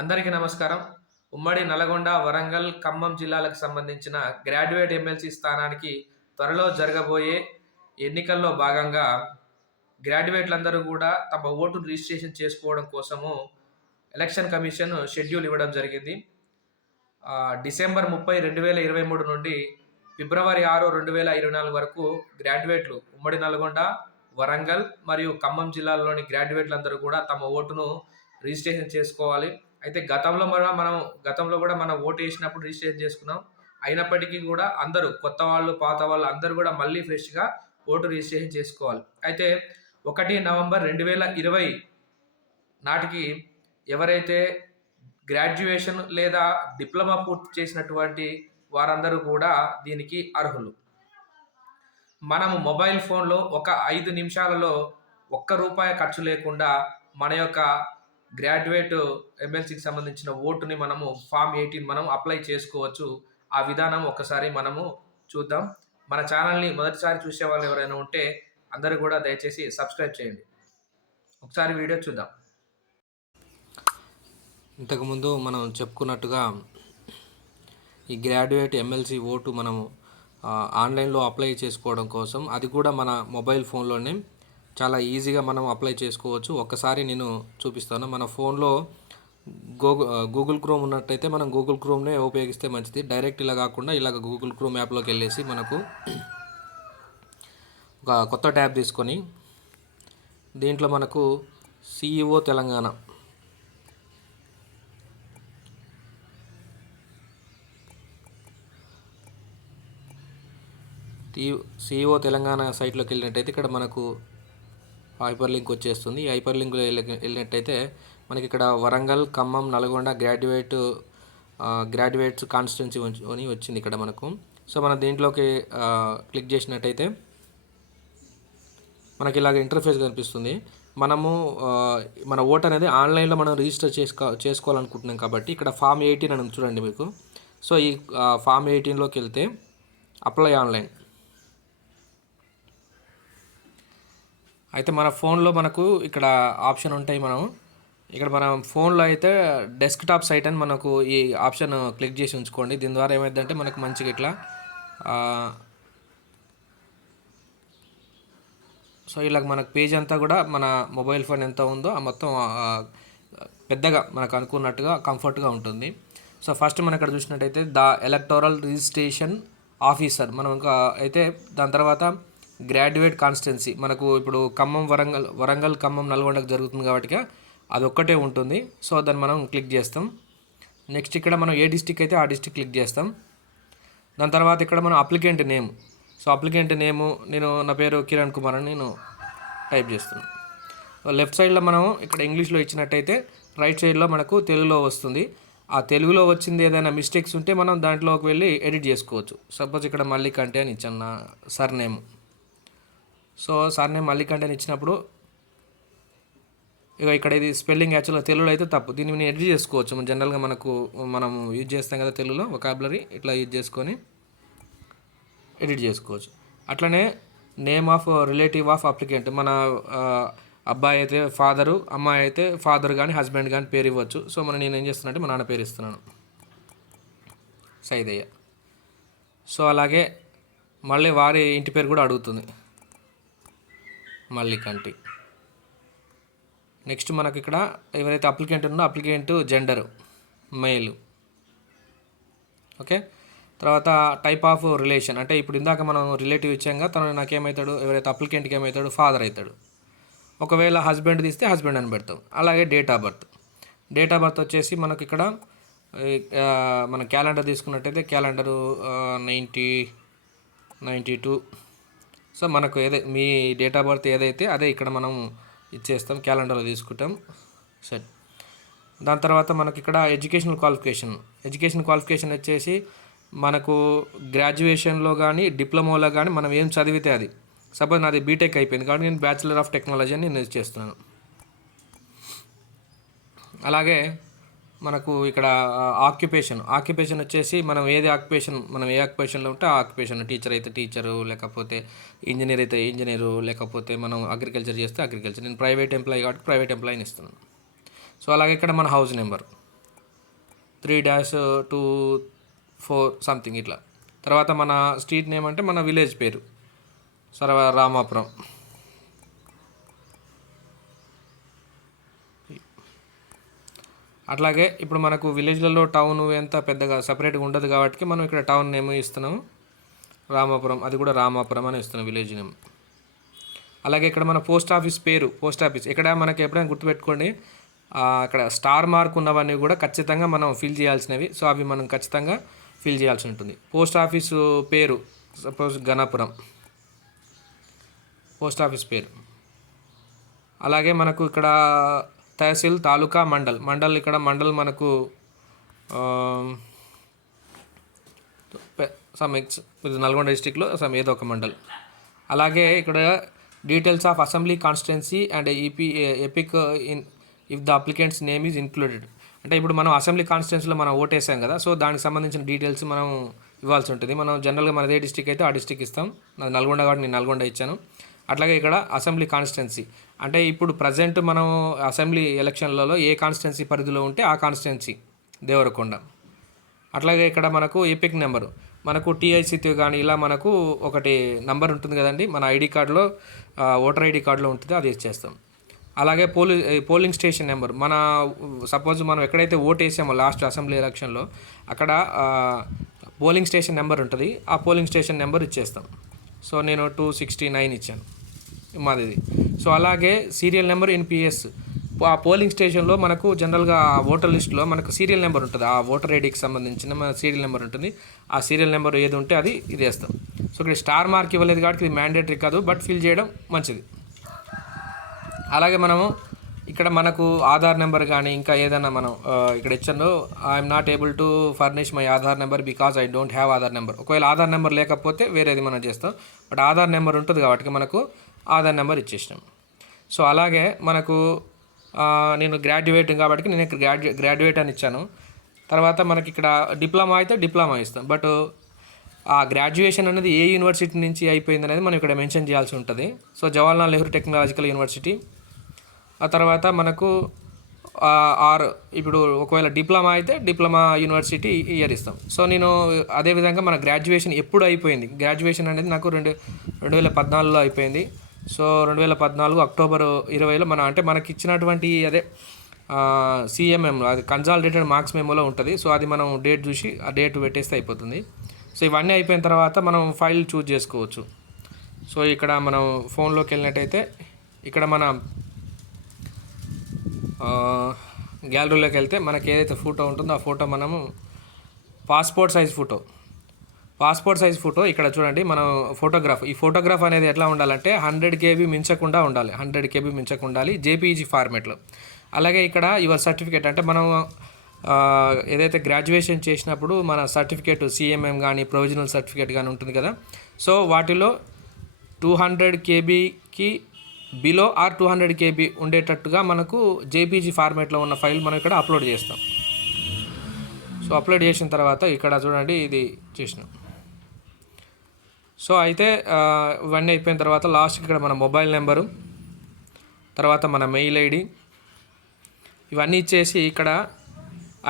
అందరికీ నమస్కారం. ఉమ్మడి నల్గొండ వరంగల్ ఖమ్మం జిల్లాలకు సంబంధించిన గ్రాడ్యుయేట్ ఎమ్మెల్సీ స్థానానికి త్వరలో జరగబోయే ఎన్నికల్లో భాగంగా గ్రాడ్యుయేట్లందరూ కూడా తమ ఓటు రిజిస్ట్రేషన్ చేసుకోవడం కోసము ఎలక్షన్ కమిషన్ షెడ్యూల్ ఇవ్వడం జరిగింది. డిసెంబర్ ముప్పై రెండు వేల ఇరవై మూడు నుండి ఫిబ్రవరి ఆరు రెండు వేల ఇరవై నాలుగు వరకు గ్రాడ్యుయేట్లు ఉమ్మడి నల్గొండ వరంగల్ మరియు ఖమ్మం జిల్లాల్లోని గ్రాడ్యుయేట్లందరూ కూడా తమ ఓటును రిజిస్ట్రేషన్ చేసుకోవాలి. అయితే గతంలో మనం మనం గతంలో కూడా మనం ఓటు వేసినప్పుడు రిజిస్ట్రేషన్ చేసుకున్నాం. అయినప్పటికీ కూడా అందరూ కొత్త వాళ్ళు పాత వాళ్ళు అందరూ కూడా మళ్ళీ ఫ్రెష్గా ఓటు రిజిస్ట్రేషన్ చేసుకోవాలి. అయితే ఒకటి నవంబర్ రెండు వేల ఇరవై నాటికి ఎవరైతే గ్రాడ్యుయేషన్ లేదా డిప్లొమా పూర్తి చేసినటువంటి వారందరూ కూడా దీనికి అర్హులు. మనము మొబైల్ ఫోన్లో ఒక ఐదు నిమిషాలలో ఒక్క రూపాయి ఖర్చు లేకుండా మన యొక్క గ్రాడ్యుయేట్ ఎమ్మెల్సీకి సంబంధించిన ఓటుని మనము ఫామ్ ఎయిటీన్ మనం అప్లై చేసుకోవచ్చు. ఆ విధానం ఒకసారి మనము చూద్దాం. మన ఛానల్ని మొదటిసారి చూసే వాళ్ళు ఎవరైనా ఉంటే అందరూ కూడా దయచేసి సబ్స్క్రైబ్ చేయండి. ఒకసారి వీడియో చూద్దాం. ఇంతకుముందు మనం చెప్పుకున్నట్టుగా ఈ గ్రాడ్యుయేట్ ఎమ్మెల్సీ ఓటు మనము ఆన్లైన్లో అప్లై చేసుకోవడం కోసం అది కూడా మన మొబైల్ ఫోన్లోనే చాలా ఈజీగా మనం అప్లై చేసుకోవచ్చు. ఒక్కసారి నేను చూపిస్తాను. మన ఫోన్లో గూగుల్ గూగుల్ క్రోమ్ ఉన్నట్టయితే మనం గూగుల్ క్రోమ్నే ఉపయోగిస్తే మంచిది. డైరెక్ట్ ఇలా కాకుండా ఇలాగ గూగుల్ క్రోమ్ యాప్లోకి వెళ్ళేసి మనకు ఒక కొత్త ట్యాబ్ తీసుకొని దీంట్లో మనకు సిఇఓ తెలంగాణ. సిఇఓ తెలంగాణ సైట్లోకి వెళ్ళినట్టయితే ఇక్కడ మనకు హైపర్ లింక్ వచ్చేస్తుంది. ఈ హైపర్ లింక్లో వెళ్ళినట్టయితే మనకి ఇక్కడ Warangal Khammam Nalgonda graduate graduates constituency అని వచ్చింది ఇక్కడ మనకు. సో మనం దీంట్లోకి క్లిక్ చేసినట్టయితే మనకి ఇలాగ ఇంటర్ఫేస్ కనిపిస్తుంది. మనము మన ఓట్ అనేది ఆన్లైన్లో మనం రిజిస్టర్ చేసుకో చేసుకోవాలనుకుంటున్నాం కాబట్టి ఇక్కడ ఫామ్ ఎయిటీన్ అని చూడండి మీకు. సో ఈ ఫామ్ ఎయిటీన్లోకి వెళ్తే అప్లై ఆన్లైన్. అయితే మన ఫోన్లో మనకు ఇక్కడ ఆప్షన్ ఉంటాయి మనం ఇక్కడ మనం ఫోన్లో అయితే డెస్క్టాప్ సైట్ అని మనకు ఈ ఆప్షన్ క్లిక్ చేసి ఉంచుకోండి. దీని ద్వారా ఏమైందంటే మనకు మంచిగా ఇట్లా సో ఇలా మనకు పేజ్ అంతా కూడా మన మొబైల్ ఫోన్ ఎంత ఉందో ఆ మొత్తం పెద్దగా మనకు అనుకున్నట్టుగా కంఫర్ట్గా ఉంటుంది. సో ఫస్ట్ మనం ఇక్కడ చూసినట్టయితే ద ఎలక్టోరల్ రిజిస్ట్రేషన్ ఆఫీసర్. మనం ఇంకా అయితే దాని తర్వాత గ్రాడ్యుయేట్ కాన్స్టిట్యున్సీ మనకు ఇప్పుడు ఖమ్మం వరంగల్ వరంగల్ ఖమ్మం నల్గొండకు జరుగుతుంది కాబట్టి అది ఒక్కటే ఉంటుంది. సో దాన్ని మనం క్లిక్ చేస్తాం. నెక్స్ట్ ఇక్కడ మనం ఏ డిస్టిక్ అయితే ఆ డిస్టిక్ క్లిక్ చేస్తాం. దాని తర్వాత ఇక్కడ మనం applicant name. So applicant name నేను నా పేరు కిరణ్ కుమార్ అని నేను టైప్ చేస్తున్నాను. లెఫ్ట్ సైడ్లో మనం ఇక్కడ ఇంగ్లీష్లో ఇచ్చినట్టయితే రైట్ సైడ్లో మనకు తెలుగులో వస్తుంది. ఆ తెలుగులో వచ్చింది ఏదైనా మిస్టేక్స్ ఉంటే మనం దాంట్లోకి వెళ్ళి ఎడిట్ చేసుకోవచ్చు. సపోజ్ ఇక్కడ మళ్ళీ కంటే అని ఇచ్చాను నా సర్ నేమ్ సో సార్ నేను మళ్ళీ అంటే ఇచ్చినప్పుడు ఇక ఇక్కడ ఇది స్పెల్లింగ్ యాక్చువల్గా తెలుగులో అయితే తప్పు. దీన్ని నేను ఎడిట్ చేసుకోవచ్చు. జనరల్గా మనకు మనం యూజ్ చేస్తాం కదా తెలుగులో వొకాబులరీ ఇట్లా యూజ్ చేసుకొని ఎడిట్ చేసుకోవచ్చు. అట్లనే name of relative of applicant మన అబ్బాయి అయితే ఫాదరు అమ్మాయి అయితే ఫాదర్ కానీ హస్బెండ్ కానీ పేరు ఇవ్వచ్చు. సో మనం నేను ఏం చేస్తున్నానంటే మా నాన్న పేరు ఇస్తున్నాను. సైదయ్య. సో అలాగే మళ్ళీ వారి ఇంటి పేరు కూడా అడుగుతుంది. మల్లికంటి. నెక్స్ట్ మనకి ఇక్కడ ఎవరైతే అప్లికెంట్ ఉన్నో అప్లికెంట్ జెండరు మెయిల్ ఓకే? తర్వాత టైప్ ఆఫ్ రిలేషన్. అంటే ఇప్పుడు ఇందాక మనం రిలేటివ్ ఇచ్చాక తను నాకేమవుతాడు ఎవరైతే అప్లికెంట్కి ఏమవుతాడు ఫాదర్ అవుతాడు ఒకవేళ హస్బెండ్ తీస్తే హస్బెండ్ అని పెడతాం. అలాగే date of birth. Date of birth వచ్చేసి మనకి ఇక్కడ మన క్యాలెండర్ తీసుకున్నట్టయితే calendar ninety ninety two. So మనకు ఏదే మీ డేట్ ఆఫ్ బర్త్ ఏదైతే అదే ఇక్కడ మనం ఇచ్చేస్తాం క్యాలెండర్లో తీసుకుంటాం. సెట్ దాని తర్వాత మనకి ఇక్కడ ఎడ్యుకేషనల్ క్వాలిఫికేషన్ ఎడ్యుకేషన్ క్వాలిఫికేషన్ వచ్చేసి మనకు గ్రాడ్యుయేషన్లో కానీ డిప్లొమాలో కానీ మనం ఏం చదివితే అది. సపోజ్ నాది బీటెక్ అయిపోయింది కాబట్టి నేను బ్యాచిలర్ ఆఫ్ టెక్నాలజీ అని నేను చేస్తున్నాను. అలాగే మనకు ఇక్కడ ఆక్యుపేషన్ ఆక్యుపేషన్ వచ్చేసి మనం ఏది ఆక్యుపేషన్ మనం ఏ ఆక్యుపేషన్లో ఉంటే ఆ ఆక్యుపేషన్ టీచర్ అయితే టీచరు లేకపోతే ఇంజనీర్ అయితే ఇంజనీరు లేకపోతే మనం అగ్రికల్చర్ చేస్తే అగ్రికల్చర్ నేను ప్రైవేట్ ఎంప్లాయీ కాబట్టి ప్రైవేట్ ఎంప్లాయీని ఇస్తున్నాను. సో అలాగే ఇక్కడ మన house number three dash two four something ఇట్లా. తర్వాత మన స్ట్రీట్ నేమ్ అంటే మన విలేజ్ పేరు. సర్వ రామాపురం. అట్లాగే ఇప్పుడు మనకు విలేజ్లలో టౌన్ ఎంత పెద్దగా సపరేట్గా ఉండదు కాబట్టి మనం ఇక్కడ టౌన్ నేమ్ ఇస్తున్నాము రామాపురం అది కూడా రామాపురం అని ఇస్తున్నాం విలేజ్ నేమ్. అలాగే ఇక్కడ మన పోస్ట్ ఆఫీస్ పేరు పోస్ట్ ఆఫీస్. ఇక్కడ మనకి ఎప్పుడైనా గుర్తుపెట్టుకోండి అక్కడ స్టార్ మార్క్ ఉన్నవన్నీ కూడా ఖచ్చితంగా మనం ఫిల్ చేయాల్సినవి. సో అవి మనం ఖచ్చితంగా ఫిల్ చేయాల్సి ఉంటుంది. పోస్ట్ ఆఫీసు పేరు సపోజ్ గణపురం. పోస్ట్ ఆఫీస్ పేరు. అలాగే మనకు ఇక్కడ తహసీల్ తాలూకా మండల్. మండల్ ఇక్కడ మండల్ మనకు సమ్ ఎక్స్ ఇది నల్గొండ డిస్టిక్లో సమ్ ఏదో ఒక మండల్. అలాగే ఇక్కడ details of assembly constituency and EP EPIC in if the applicant's name is included. అంటే ఇప్పుడు మనం అసెంబ్లీ కాన్స్టిట్యున్సీలో మనం ఓటేసాం కదా సో దానికి సంబంధించిన డీటెయిల్స్ మనం ఇవ్వాల్సి ఉంటుంది. మనం జనరల్గా మనదే డిస్టిక్ అయితే ఆ డిస్టిక్ ఇస్తాం. నల్గొండ కాబట్టి నేను నల్గొండ ఇచ్చాను. అట్లాగే ఇక్కడ అసెంబ్లీ కాన్స్టిట్యున్సీ అంటే ఇప్పుడు ప్రజెంట్ మనం అసెంబ్లీ ఎలక్షన్లలో ఏ కాన్స్టిట్యున్సీ పరిధిలో ఉంటే ఆ కాన్స్టిట్యున్సీ దేవరకొండ. అట్లాగే ఇక్కడ మనకు ఎపిక్ నెంబరు. మనకు టీఐసీతో కానీ ఇలా మనకు ఒకటి నంబర్ ఉంటుంది కదండి. మన ఐడి కార్డులో ఓటర్ ఐడి కార్డులో ఉంటుంది అది ఇచ్చేస్తాం అలాగే పోలి పోలింగ్ స్టేషన్ నెంబర్. మన సపోజ్ మనం ఎక్కడైతే ఓట్ వేసామో లాస్ట్ అసెంబ్లీ ఎలక్షన్లో అక్కడ పోలింగ్ స్టేషన్ నెంబర్ ఉంటుంది. ఆ పోలింగ్ స్టేషన్ నెంబర్ ఇచ్చేస్తాం. సో నేను టూ సిక్స్టీ నైన్ ఇచ్చాను. మాది సో అలాగే సీరియల్ నెంబర్ ఎన్పిఎస్ ఆ పోలింగ్ స్టేషన్లో మనకు జనరల్గా ఆ ఓటర్ లిస్ట్లో మనకు సీరియల్ నెంబర్ ఉంటుంది. ఆ ఓటర్ ఐడికి సంబంధించిన మన సీరియల్ నెంబర్ ఉంటుంది. ఆ సీరియల్ నెంబర్ ఏది ఉంటే అది ఇది వేస్తాం సో ఇక్కడ స్టార్ మార్క్ ఇవ్వలేదు కాబట్టి ఇది మ్యాండేటరీ కాదు. బట్ ఫిల్ చేయడం మంచిది. అలాగే మనము ఇక్కడ మనకు ఆధార్ నెంబర్ కానీ ఇంకా ఏదైనా మనం ఇక్కడ ఇచ్చాను. I'm not able to furnish my Aadhaar number because I don't have Aadhaar number. ఒకవేళ ఆధార్ నెంబర్ లేకపోతే వేరేది మనం చేస్తాం. బట్ ఆధార్ నెంబర్ ఉంటుంది కాబట్టి మనకు ఆధార్ నెంబర్ ఇచ్చేసినాం. సో అలాగే మనకు నేను గ్రాడ్యుయేట్ కాబట్టి నేను ఇక్కడ గ్రాడ్యు గ్రాడ్యుయేట్ అని ఇచ్చాను. తర్వాత మనకి ఇక్కడ డిప్లొమా అయితే డిప్లొమా ఇస్తాం. బట్ ఆ గ్రాడ్యుయేషన్ అనేది ఏ యూనివర్సిటీ నుంచి అయిపోయింది అనేది మనం ఇక్కడ మెన్షన్ చేయాల్సి ఉంటుంది. So Jawaharlal Nehru technological university. ఆ తర్వాత మనకు ఆర్ ఇప్పుడు ఒకవేళ డిప్లొమా అయితే డిప్లొమా యూనివర్సిటీ ఇయర్ ఇస్తాం. సో నేను అదేవిధంగా మన గ్రాడ్యుయేషన్ ఎప్పుడు అయిపోయింది? గ్రాడ్యుయేషన్ అనేది నాకు రెండు రెండు వేల పద్నాలుగులో అయిపోయింది. సో రెండు వేల పద్నాలుగు అక్టోబర్ ఇరవైలో మన అంటే మనకి ఇచ్చినటువంటి అదే సిఎంఎం అది కన్సాలిడేటెడ్ మార్క్స్ మెమోలో ఉంటుంది. సో అది మనం డేట్ చూసి ఆ డేట్ పెట్టేస్తే అయిపోతుంది. సో ఇవన్నీ అయిపోయిన తర్వాత మనం ఫైల్ చూజ్ చేసుకోవచ్చు. సో ఇక్కడ మనం ఫోన్లోకి వెళ్ళినట్టయితే ఇక్కడ మన గ్యాలరీలోకి వెళ్తే మనకి ఏదైతే ఫోటో ఉంటుందో ఆ ఫోటో మనము passport size photo passport size photo ఇక్కడ చూడండి మనం ఫోటోగ్రాఫ్. ఈ ఫోటోగ్రాఫ్ అనేది ఎట్లా ఉండాలంటే హండ్రెడ్ కేబీ మించకుండా ఉండాలి. హండ్రెడ్ కేబీ మించకుండా ఉండాలి జేపీజీ ఫార్మేట్లో. అలాగే ఇక్కడ యువర్ సర్టిఫికేట్ అంటే మనం ఏదైతే గ్రాడ్యుయేషన్ చేసినప్పుడు మన సర్టిఫికేట్ సిఎంఎం కానీ ప్రొవిజనల్ సర్టిఫికేట్ కానీ ఉంటుంది కదా. సో వాటిలో two hundred కేబీకి below or two hundred KB ఉండేటట్టుగా మనకు జేపీజీ ఫార్మేట్లో ఉన్న ఫైల్ మనం ఇక్కడ అప్లోడ్ చేస్తాం. సో అప్లోడ్ చేసిన తర్వాత ఇక్కడ చూడండి ఇది చేసినాం. సో అయితే ఇవన్నీ అయిపోయిన తర్వాత లాస్ట్కి ఇక్కడ మన మొబైల్ నెంబరు తర్వాత మన మెయిల్ ఐడి ఇవన్నీ ఇచ్చేసి ఇక్కడ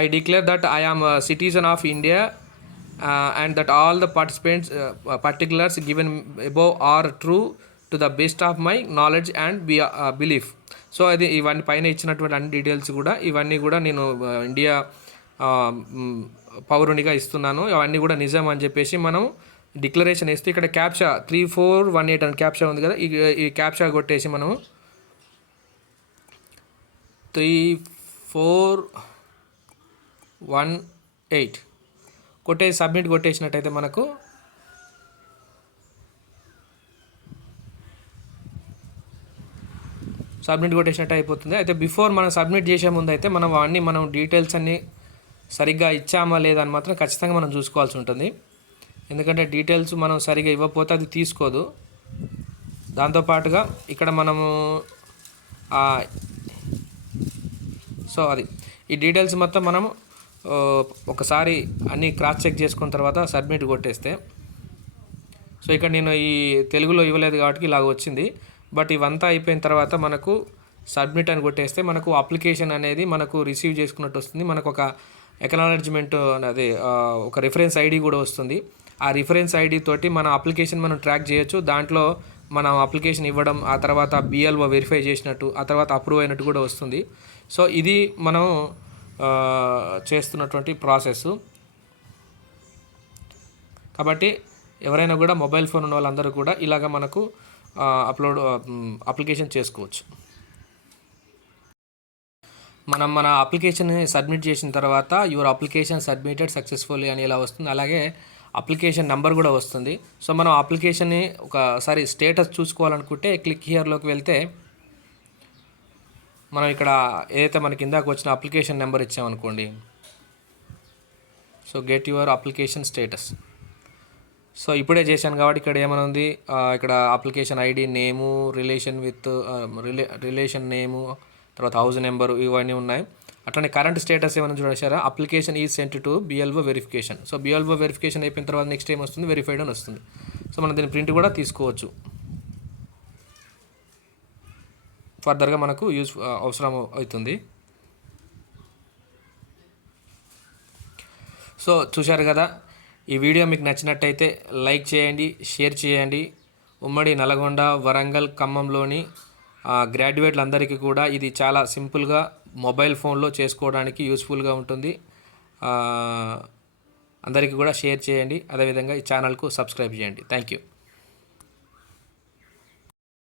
I declare that I am citizen of India and that all the participants particulars given above are true to the best of my knowledge and b belief. So అది ఇవన్నీ పైన ఇచ్చినటువంటి అన్ని డీటెయిల్స్ కూడా ఇవన్నీ కూడా నేను ఇండియా పౌరునిగా ఇస్తున్నాను. అవన్నీ కూడా నిజం అని చెప్పేసి మనం డిక్లరేషన్ వేస్తే ఇక్కడ captcha three four one eight అని క్యాప్షా ఉంది కదా ఈ ఈ క్యాప్షా కొట్టేసి మనము త్రీ ఫోర్ వన్ ఎయిట్ కొట్టేసి సబ్మిట్ కొట్టేసినట్టయితే మనకు సబ్మిట్ కొట్టేసినట్టు అయిపోతుంది. అయితే బిఫోర్ మనం సబ్మిట్ చేసే ముందు అయితే మనం అన్నీ మనం డీటెయిల్స్ అన్నీ సరిగ్గా ఇచ్చామా లేదా అని మాత్రం ఖచ్చితంగా మనం చూసుకోవాల్సి ఉంటుంది. ఎందుకంటే డీటెయిల్స్ మనం సరిగ్గా ఇవ్వకపోతే అది తీసుకోదు. దాంతోపాటుగా ఇక్కడ మనము సో అది. ఈ డీటెయిల్స్ మొత్తం మనం ఒకసారి అన్నీ క్రాస్ చెక్ చేసుకున్న తర్వాత సబ్మిట్ కొట్టేస్తే. సో ఇక్కడ నేను ఈ తెలుగులో ఇవ్వలేదు కాబట్టి ఇలాగ వచ్చింది. బట్ ఇవంతా అయిపోయిన తర్వాత మనకు సబ్మిట్ అని కొట్టేస్తే మనకు అప్లికేషన్ అనేది మనకు రిసీవ్ చేసుకున్నట్టు వస్తుంది. మనకు ఒక ఎకనాలజ్మెంట్ అనేది ఒక రిఫరెన్స్ ఐడి కూడా వస్తుంది. ఆ రిఫరెన్స్ ఐడి తోటి మన అప్లికేషన్ మనం ట్రాక్ చేయొచ్చు. దాంట్లో మనం అప్లికేషన్ ఇవ్వడం ఆ తర్వాత బిఎల్ఓ వెరిఫై చేసినట్టు ఆ తర్వాత అప్రూవ్ అయినట్టు కూడా వస్తుంది. సో ఇది మనం చేస్తున్నటువంటి ప్రాసెస్ కాబట్టి ఎవరైనా కూడా మొబైల్ ఫోన్ ఉన్న వాళ్ళందరూ కూడా ఇలాగ మనకు అప్లోడ్ అప్లికేషన్ చేసుకోవచ్చు. మనం మన అప్లికేషన్ సబ్మిట్ చేసిన తర్వాత యువర్ అప్లికేషన్ సబ్మిటెడ్ సక్సెస్ఫుల్లీ అని ఇలా వస్తుంది. అలాగే అప్లికేషన్ నెంబర్ కూడా వస్తుంది. సో మనం అప్లికేషన్ని ఒకసారి స్టేటస్ చూసుకోవాలనుకుంటే క్లిక్ హియర్లోకి వెళ్తే మనం ఇక్కడ ఏదైతే మనకి ఇందాక వచ్చిన application number ఇచ్చామనుకోండి so get your application status. So ఇప్పుడే చేశాను కాబట్టి ఇక్కడ ఏమైనా ఉంది ఇక్కడ application ID name relation with relay relation name తర్వాత హౌస్ నెంబరు ఇవన్నీ ఉన్నాయి. అట్లనే కరెంట్ స్టేటస్ ఏమైనా చూడేశారా అప్లికేషన్ ఈ sent to BLO verification so BLO verification అయిపోయిన తర్వాత నెక్స్ట్ ఏం వస్తుంది వెరిఫైడ్ అని వస్తుంది. సో మనం దీని ప్రింట్ కూడా తీసుకోవచ్చు. ఫర్దర్గా మనకు యూజ్ uh, అవసరం అవుతుంది. సో చూశారు కదా ఈ వీడియో మీకు నచ్చినట్టయితే లైక్ చేయండి షేర్ చేయండి. ఉమ్మడి నల్గొండ వరంగల్ ఖమ్మంలోని ఆ, గ్రాడ్యుయేట్లందరికీ కూడా ఇది చాలా సింపుల్గా మొబైల్ ఫోన్లో చేసుకోవడానికి యూస్ఫుల్గా ఉంటుంది. అందరికీ కూడా షేర్ చేయండి. అదేవిధంగా ఈ ఛానల్కు సబ్స్క్రైబ్ చేయండి. Thank you.